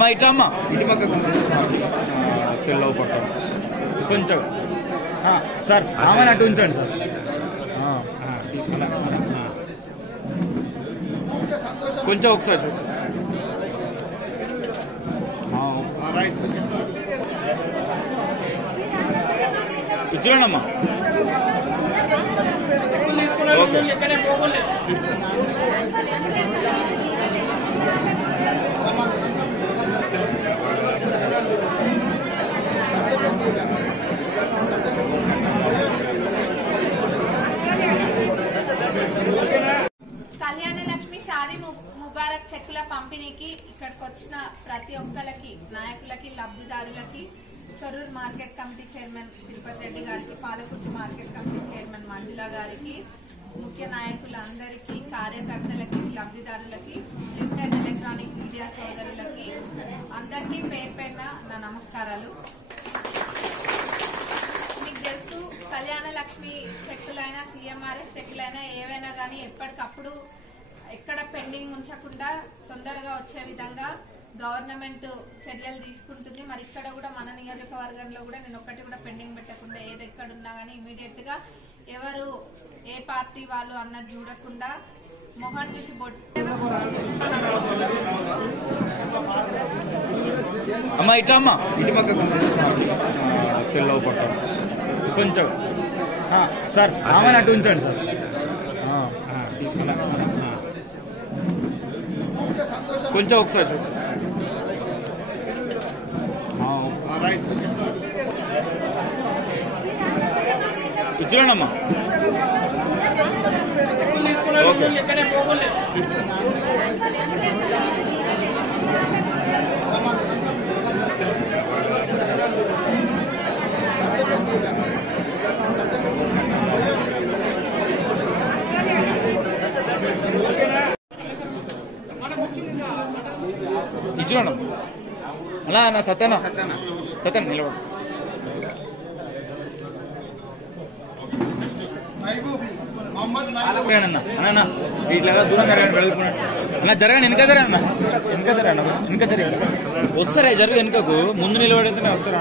అమ్మా ఇట్లా అమ్మా ఇంటి పక్క సెల్ పక్క కొంచెం సార్ ఆమెను అటు ఉంచండి సార్ తీసుకున్నా కొంచెం ఒకసారి ఇచ్చుకోండమ్మా కళ్యాణ లక్ష్మి షాదీ ముబారక్ చెక్కుల పంపిణీకి ఇక్కడికి వచ్చిన ప్రతి ఒక్కరికి నాయకులకి లబ్ధిదారులకి Karur market committee chairman Tirupathi Reddy గారికి Palakurthi market committee chairman Manjula గారికి ముఖ్య నాయకులందరికీ కార్యకర్తలకి లబ్ధిదారులకి ప్రింట్ అండ్ ఎలక్ట్రానిక్ మీడియా సోదరులకి అందరికీ పేరు పేరున నా నమస్కారాలు. మీకు తెలుసు కళ్యాణ లక్ష్మి చెక్కులైనా సిఎంఆర్ఎఫ్ చెక్కులైనా ఏవైనా కానీ ఎప్పటికప్పుడు ఎక్కడ పెండింగ్ ఉంచకుండా తొందరగా వచ్చే విధంగా గవర్నమెంట్ చర్యలు తీసుకుంటుంది. మరి ఇక్కడ కూడా మన నియోజకవర్గంలో కూడా నేను ఒక్కటి కూడా పెండింగ్ పెట్టకుండా ఏది ఎక్కడున్నా కానీ ఇమీడియట్ గా ఎవరు ఏ పార్టీ వాళ్ళు అన్నది చూడకుండా మొహన్ చూసి అమ్మా ఇట్లా అమ్మా ఇంటి పక్క సెల్ పక్క కొంచెం సార్ ఆమెను అటు ఉంచండి సార్ తీసుకున్నా కొంచెం ఒకసారి ఇచ్చుకోండమ్మా ఇచ్చుకోండి అలా నా సత్యనా నిలబడు అన్న ఇట్లా దూరం జరగండి వెళ్తున్నాడు అన్న జరగండి వెనక జరగండి వెనక జరగండి వస్తారా జరుగు వెనుకకు ముందు నిలబడితేనే వస్తారా